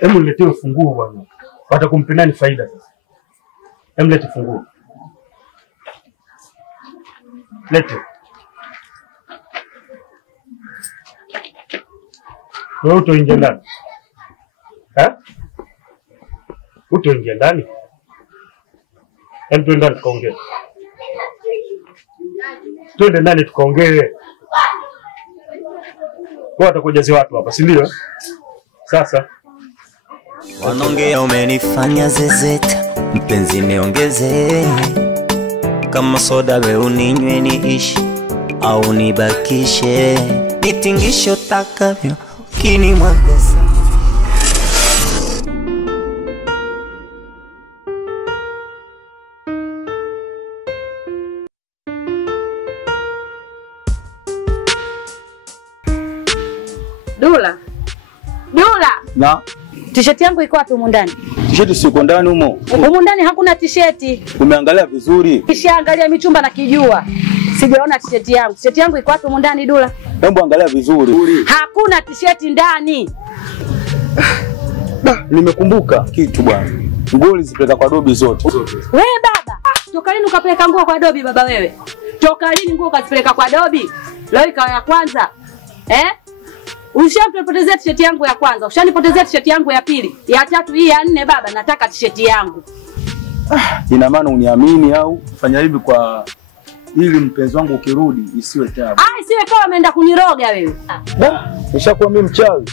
Hebu niletee funguo bwana. Watakumpa nani faida sasa? Hebu lete funguo. Lete. Wewe utaingia ndani. Utaingia ndani? Hebu twende ndani tukaongee. Twende ndani tukaongee. Watakujazi watu hapa, si ndio? Sasa wanaongea umenifanya zezeta, mpenzi niongeze. Kama soda we uninywe niishi au nibakishe, nitingisho takavyo kini mwagesa. Dula. Na T-shirt yangu iko wapi huko ndani? T-shirt siko ndani humo. Huko ndani hakuna t-shirt. Umeangalia vizuri? Kishaangalia michumba na kijua. Sijaona t-shirt yangu. T-shirt yangu iko wapi huko ndani Dula? Hebu angalia vizuri. Hakuna t-shirt ndani. Nimekumbuka kitu bwana. Nguo zipeleka kwa Dobi zote. Wewe baba, toka lini ukapeleka nguo kwa Dobi baba wewe? Toka lini nguo ukazipeleka kwa Dobi? Leo ikawa ya kwanza. Ushanipotezea t-shirt yangu ya kwanza, ushanipotezea t-shirt yangu ya pili, ya tatu, hii ya nne baba, nataka t-shirt yangu. Ina maana uniamini au fanya hivi kwa ili mpenzi wangu ukirudi isiwe tabu. Isiwe kama umeenda kuniroga wewe. Nishakuwa mimi mchawi.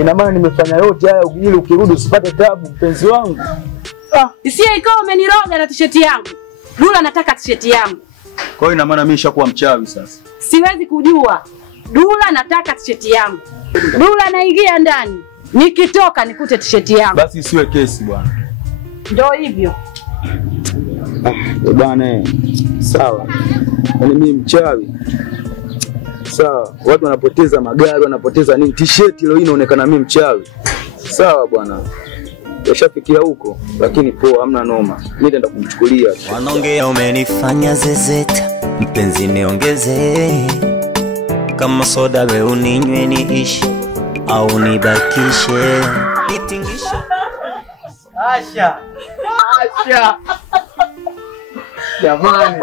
Ina maana nimefanya yote haya ili ukirudi usipate tabu mpenzi wangu. Isiwe kama umeniroga na t-shirt yangu. Dula nataka t-shirt yangu. Kwa hiyo ina maana mimi nishakuwa mchawi sasa. Siwezi kujua. Dula nataka t-shirt yangu. Dula naingia ndani. Nikitoka nikute t-shirt yangu. Basi isiwe kesi bwana. Ndio hivyo. Bwana sawa. Yaani mimi mchawi. Sawa, watu wanapoteza magari, wanapoteza nini? T-shirt leo inaonekana mimi mchawi. Sawa bwana. Yashafikia huko, lakini poa hamna noma. Mimi nitaenda kumchukulia. Wanaongea umenifanya zezeta, mpenzi niongeze. Kama soda we uninywe niishi au nibakishe, nitingisho. Asha. Jamani.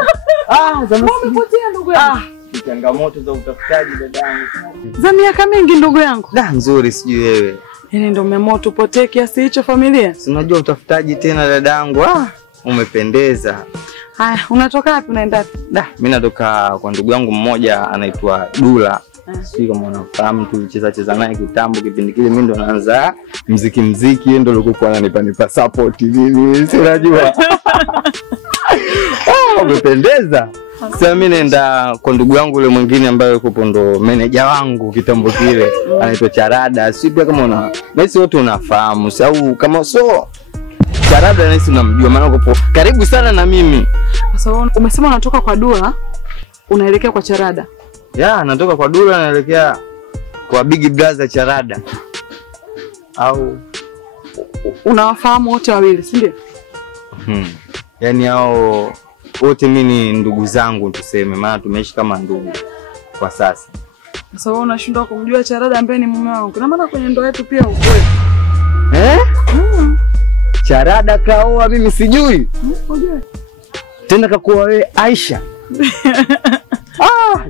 Umepotea ndugu yangu. Changamoto za utafutaji dadangu. Za miaka mingi ndugu yangu. Nzuri sijui wewe. Yaani ndio umemoto potee kiasi hicho familia? Si unajua utafutaji tena dadangu. Umependeza. Haya, unatoka wapi unaenda wapi? Mimi natoka kwa ndugu yangu mmoja anaitwa Dula. Sio kama unafahamu tulicheza naye kitambo kipindi kile mimi ndo naanza muziki yeye ndo alikuwa ananipa support mimi si unajua. Umependeza. Sasa mimi naenda kwa ndugu yangu yule mwingine ambaye yuko ndo manager wangu kitambo kile anaitwa Charada. Sio pia kama una basi wote unafahamu au kama so Charada nasi unamjua maana uko karibu sana na mimi. Sasa umesema unatoka kwa Dula unaelekea kwa Charada. Natoka kwa Dula naelekea kwa Big Brother Charada. Au unawafahamu wote wawili, si ndio? Yaani hao wote mimi ni ndugu zangu tuseme, maana tumeishi kama ndugu kwa sasa. Sasa wewe unashindwa kumjua Charada ambaye ni mume wangu. Na maana kwenye ndoa yetu pia ukweli. Charada kaoa mimi sijui. Unajua? Tena kakuoa wewe Aisha.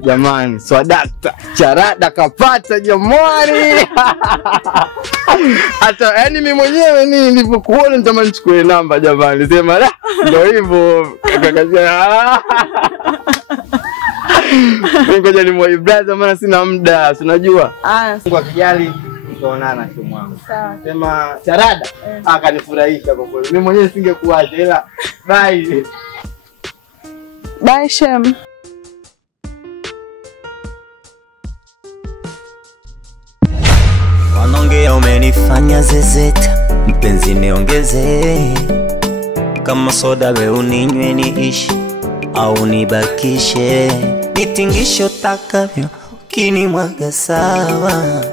Jamani, swadakta. Charada kapata jamani. Hata yani mimi mwenyewe nilipokuona nitamani nichukue namba jamani. Sema ndio hivyo. Ngoja ni moi brother maana sina muda, unajua. Mungu akijali tutaonana siku wangu. Sawa. Sema Charada akanifurahisha kwa kweli. Mimi mwenyewe singekuacha ila bye. Bye Shem. Wanaongea umenifanya zezeta, mpenzi niongeze. Kama soda we uninywe niishi au nibakishe, nitingisho takavyo kini mwaga sawa.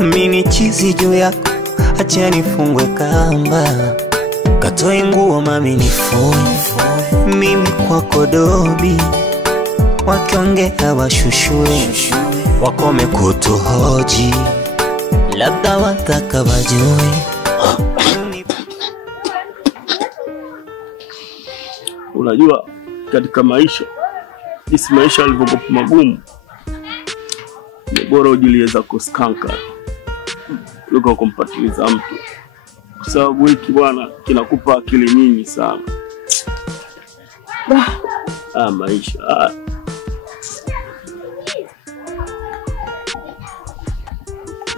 Mini chizi juu yako, acha nifungwe kamba. Katoe nguo mami nifue, mimi kwako Dobi. Wakiongea washushue, wakome kutuhoji. labda wataka wajue. Unajua katika maisha, jinsi maisha yalivyokuwa magumu, ni bora ujilieza kuskanka kuliko kumpatiliza mtu, kwa sababu hiki bwana kinakupa akili nyingi sana. Maisha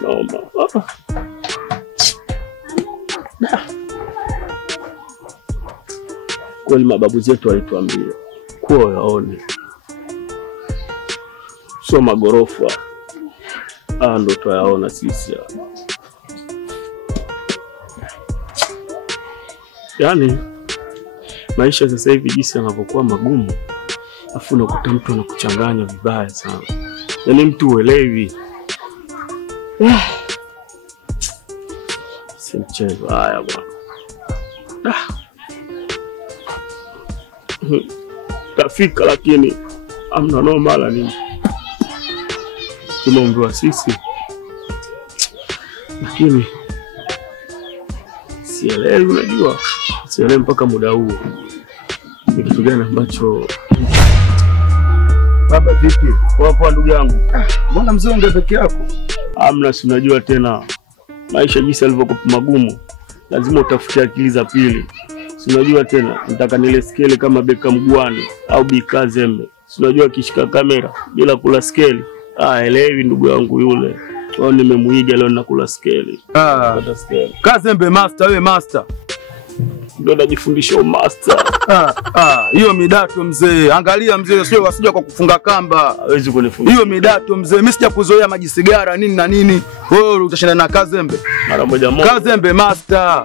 noma. Kweli mababu zetu walituambia kuwa yaone, sio magorofa. Ndo tuyaona sisi. Yaani maisha sasa hivi jinsi yanavyokuwa magumu, afu unakuta mtu anakuchanganya vibaya sana. Yaani mtu uelewi. Si mchezo haya bwana. Tafika lakini amna noma la nini. Tumeombewa sisi. Lakini sielewi, unajua. Sielewi mpaka muda huo ni kitu gani ambacho. Baba vipi? Wapo ndugu yangu. Mbona mzee unge peke yako? Amna, si unajua tena maisha jinsi yalivyokuwa magumu, lazima utafute akili za pili. Si unajua tena nataka nile skeli kama Beka Mgwani au Bikazembe. Si unajua akishika kamera bila kula skeli. Elewi ndugu yangu yule. Wao nimemuiga leo nakula skeli. Pata skeli. Kazembe master, wewe master. Ndio najifundisha master. Hiyo midato mzee. Angalia mzee, sio wasija kwa kufunga kamba. Hawezi kunifundisha. Hiyo midato mzee. Mimi sija kuzoea maji sigara nini na nini. Wewe utashinda na Kazembe. Mara moja. Kazembe master.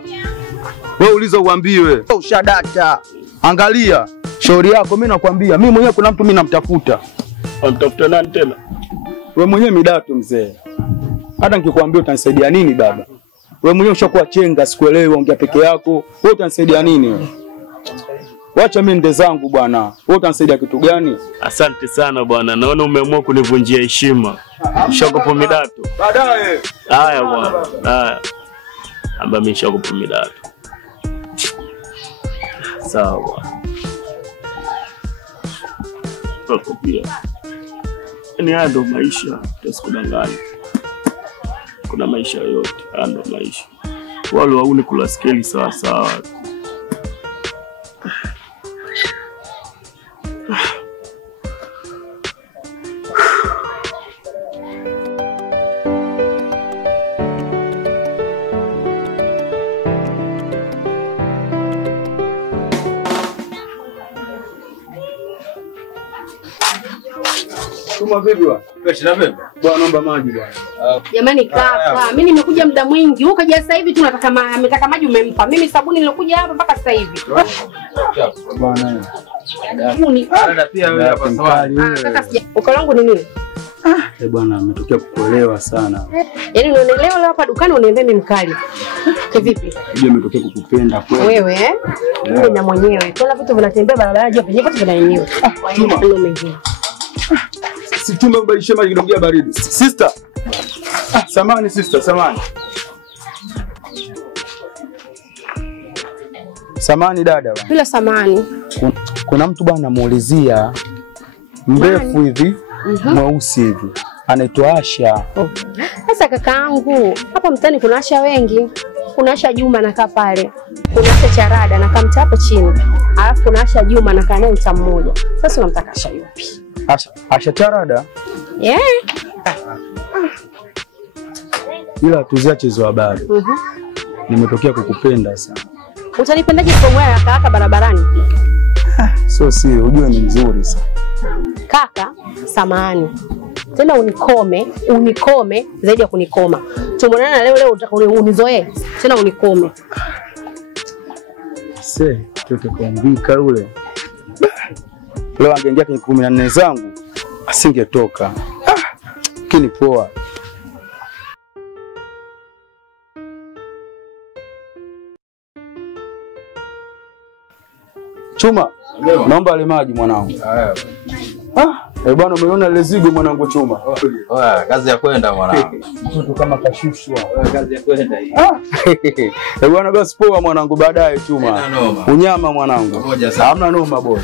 Wewe uliza uambiwe. Ushadata. Angalia shauri yako, mimi nakwambia. Mimi mwenyewe kuna mtu mimi namtafuta. Unamtafuta nani tena? Wewe mwenyewe midato mzee. Hata nikikwambia utanisaidia nini baba? Wewe mwenyewe ushakuwa chenga, sikuelewi, ongea peke yako. Wewe utanisaidia nini wewe? Wacha mimi nde zangu bwana. Wewe utanisaidia kitu gani? Asante sana bwana. Naona umeamua kunivunjia heshima. Shakopo midato. Baadaye. Haya bwana. Haya. Amba mimi shakopo midato. Sawa bwana. Tuko pia. Ni ando maisha, tusikudanganya. Kuna maisha yote, ando maisha. Wale wauni kula skeli sawa sawa. Tuma vipi bwana? Pesa na vipi? Bwana naomba maji bwana. Jamani kaka, mimi nimekuja muda mwingi. Wewe kaja sasa hivi tu nataka maji umempa. Mimi sabuni nilokuja hapa mpaka sasa hivi. Bwana. Sabuni. Dada pia wewe hapa sawa. Kaka sija. Ukao wangu ni nini? Bwana ametokea kukuelewa sana. Yaani unaelewa leo hapa dukani uniambia mimi mkali. Kivipi? Ndio ametokea kukupenda kweli. Wewe mimi na mwenyewe. Kuna vitu vinatembea barabarani hapo, penyewe vitu vinaenyewe. Chuma ndio mengine. Si tume ubadilishe maji kidogo ya baridi. Sister. Samani sister, samani. Samani dada. Bila samani. Kuna mtu bwana anamuulizia mrefu hivi, mweusi hivi. Anaitwa Asha. Sasa kakaangu, hapa mtani kuna Asha wengi. Kuna Asha Juma anakaa pale. Kuna Asha Charada anakaa mtaa hapo chini. Alafu kuna Asha Juma anakaa naye mtaa mmoja. Sasa unamtaka Asha yupi? Asha Charada? Yeah. Ila tuziache hizo habari. Nimetokea kukupenda sana. Utanipendaje kwa mwana kaka barabarani? So si ujue ni mzuri sana. Kaka, samahani. Tena unikome zaidi ya kunikoma. Tumeonana leo unataka unizoee. Tena unikome. Tutakaombika yule. Leo angeingia kwenye 14 zangu asingetoka. Kini poa. Chuma, naomba ile maji mwanangu. Bwana umeona ile zigo mwanangu Chuma. Oya, kazi ya kwenda mwanangu. Mtu kama kashushwa. Kazi ya kwenda hii. Bwana basi poa mwanangu baadaye Chuma. Noma. Unyama mwanangu. Ngoja sana. Hamna noma boy.